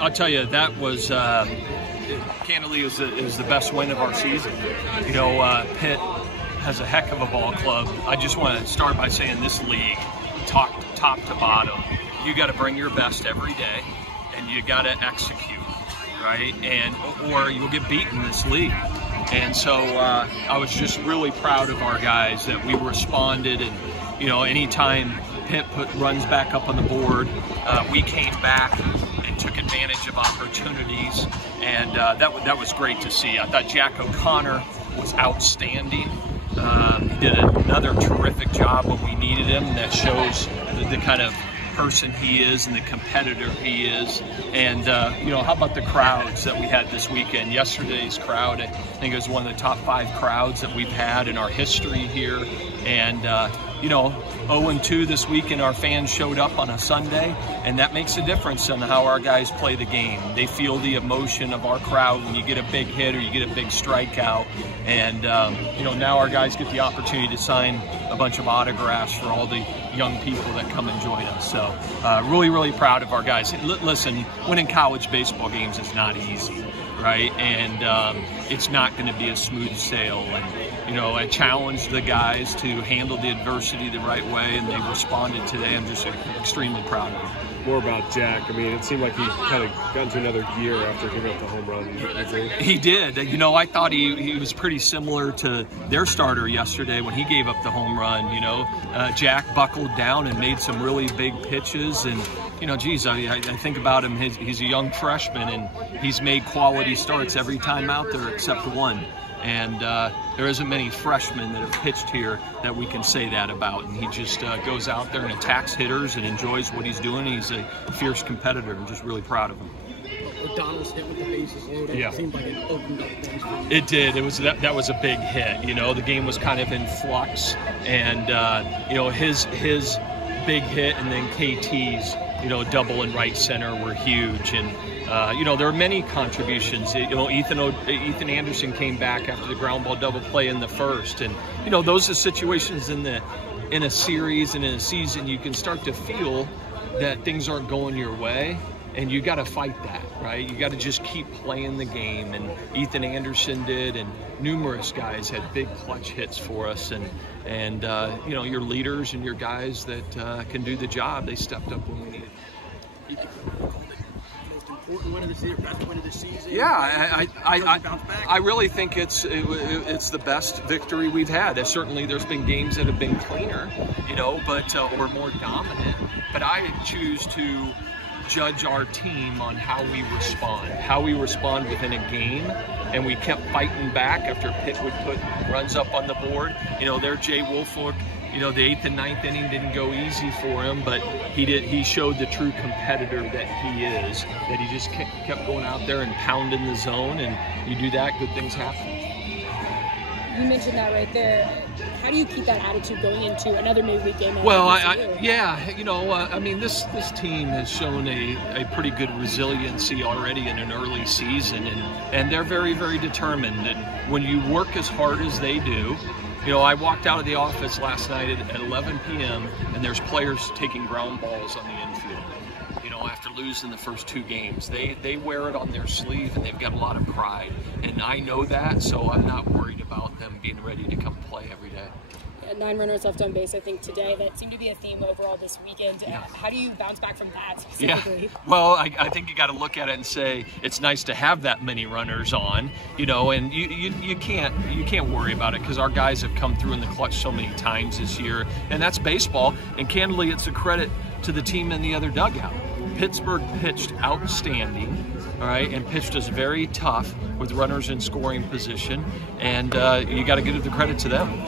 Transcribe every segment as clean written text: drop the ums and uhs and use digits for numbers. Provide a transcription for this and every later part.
I'll tell you, that was candidly is the best win of our season. You know, Pitt has a heck of a ball club. I just want to start by saying this league, top to bottom, you got to bring your best every day, and you got to execute, right? And or you'll get beaten in this league. And so I was just really proud of our guys that we responded, and you know, anytime Pitt runs back up on the board, we came back and took advantage of opportunities, and that was great to see. I thought Jack O'Connor was outstanding. He did another terrific job when we needed him. That shows the kind of person he is and the competitor he is. And you know, how about the crowds that we had this weekend? Yesterday's crowd, I think it was one of the top 5 crowds that we've had in our history here. And you know, 0-2 this weekend, our fans showed up on a Sunday, and that makes a difference in how our guys play the game. They feel the emotion of our crowd when you get a big hit or you get a big strikeout. And you know, now our guys get the opportunity to sign a bunch of autographs for all the young people that come and join us. So really, really proud of our guys. Listen, winning college baseball games is not easy, right? And it's not going to be a smooth sail. And you know, I challenged the guys to handle the adversity the right way, and they responded today. I'm just extremely proud of them. More about Jack. I mean, it seemed like he kind of got into another gear after giving up the home run. He did. You know, I thought he was pretty similar to their starter yesterday when he gave up the home run. You know, Jack buckled down and made some really big pitches. And, you know, geez, I think about him. He's a young freshman, and he's made quality starts every time out there except one. And there isn't many freshmen that have pitched here that we can say that about. And he just goes out there and attacks hitters and enjoys what he's doing. He's a fierce competitor. I'm just really proud of him. O'Donnell's hit with the bases loaded. Yeah. It seemed like it opened up things for you. It did. That was a big hit. You know, the game was kind of in flux, and you know, his big hit and then KT's, you know, double and right center were huge. And you know, there are many contributions. You know, Ethan Anderson came back after the ground ball double play in the first, and you know, those are situations in a series and in a season you can start to feel that things aren't going your way, and you got to fight that, right? You got to just keep playing the game, and Ethan Anderson did, and numerous guys had big clutch hits for us, and you know, your leaders and your guys that can do the job, they stepped up when we needed. Important win of the season, best win of the season. Yeah, I really think it's the best victory we've had. Certainly, there's been games that have been cleaner, you know, but or more dominant. But I choose to judge our team on how we respond within a game, and we kept fighting back after Pitt would put runs up on the board. You know, there Jay Wolfolk, you know, the 8th and 9th inning didn't go easy for him, but he showed the true competitor that he is, that he just kept going out there and pounding the zone, and you do that, good things happen. You mentioned that right there. How do you keep that attitude going into another midweek game? Well, yeah, you know, I mean, this team has shown a pretty good resiliency already in an early season, and they're very, very determined. And when you work as hard as they do, you know, I walked out of the office last night at 11 p.m. and there's players taking ground balls on the infield. You know, after losing the first 2 games, they wear it on their sleeve, and they've got a lot of pride. And I know that, so I'm not worried about them being ready to come play every day. 9 runners left on base, I think, today. That seemed to be a theme overall this weekend. Yeah. How do you bounce back from that specifically? Yeah. Well, I think you got to look at it and say it's nice to have that many runners on, you know, and you can't worry about it because our guys have come through in the clutch so many times this year, and that's baseball. And candidly, it's a credit to the team in the other dugout. Pittsburgh pitched outstanding, all right, and pitched us very tough with runners in scoring position, and you got to give the credit to them.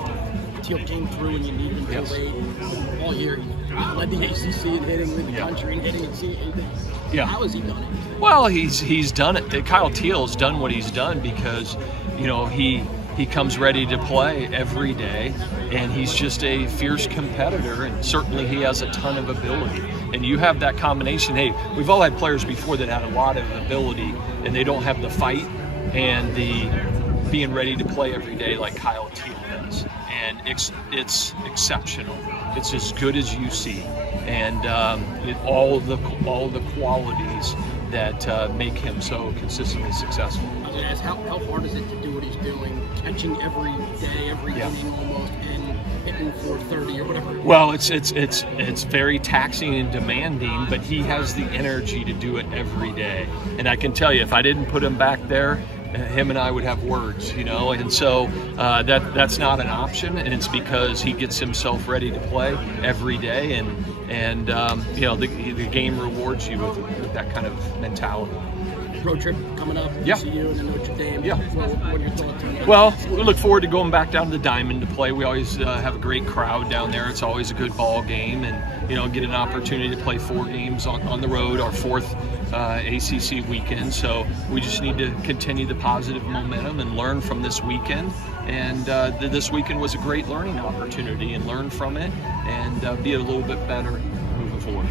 Teal came through when you needed him to late all year. He led the ACC in hitting, led the country in hitting. Yeah. How has he done it? Well, he's done it. Kyle Teal's done what he's done because, you know, he comes ready to play every day, and he's just a fierce competitor, and certainly he has a ton of ability. And you have that combination. Hey, we've all had players before that had a lot of ability, and they don't have the fight and the being ready to play every day like Kyle Teal does. And it's exceptional. It's as good as you see, and all the qualities that make him so consistently successful. I was going to ask, how hard is it to do what he's doing, catching every day, every inning almost, and hitting for 30 or whatever? Well, it's very taxing and demanding, but he has the energy to do it every day. And I can tell you, if I didn't put him back there, him and I would have words, you know. And so that's not an option, and it's because he gets himself ready to play every day, and you know, the game rewards you with that kind of mentality. Road trip coming up, CU and Notre Dame. Yeah. What are your thoughts on that? Well, we look forward to going back down to the Diamond to play. We always have a great crowd down there. It's always a good ball game, and you know, get an opportunity to play 4 games on the road, our 4th ACC weekend. So we just need to continue the positive momentum and learn from this weekend. And this weekend was a great learning opportunity, and learn from it and be a little bit better moving forward.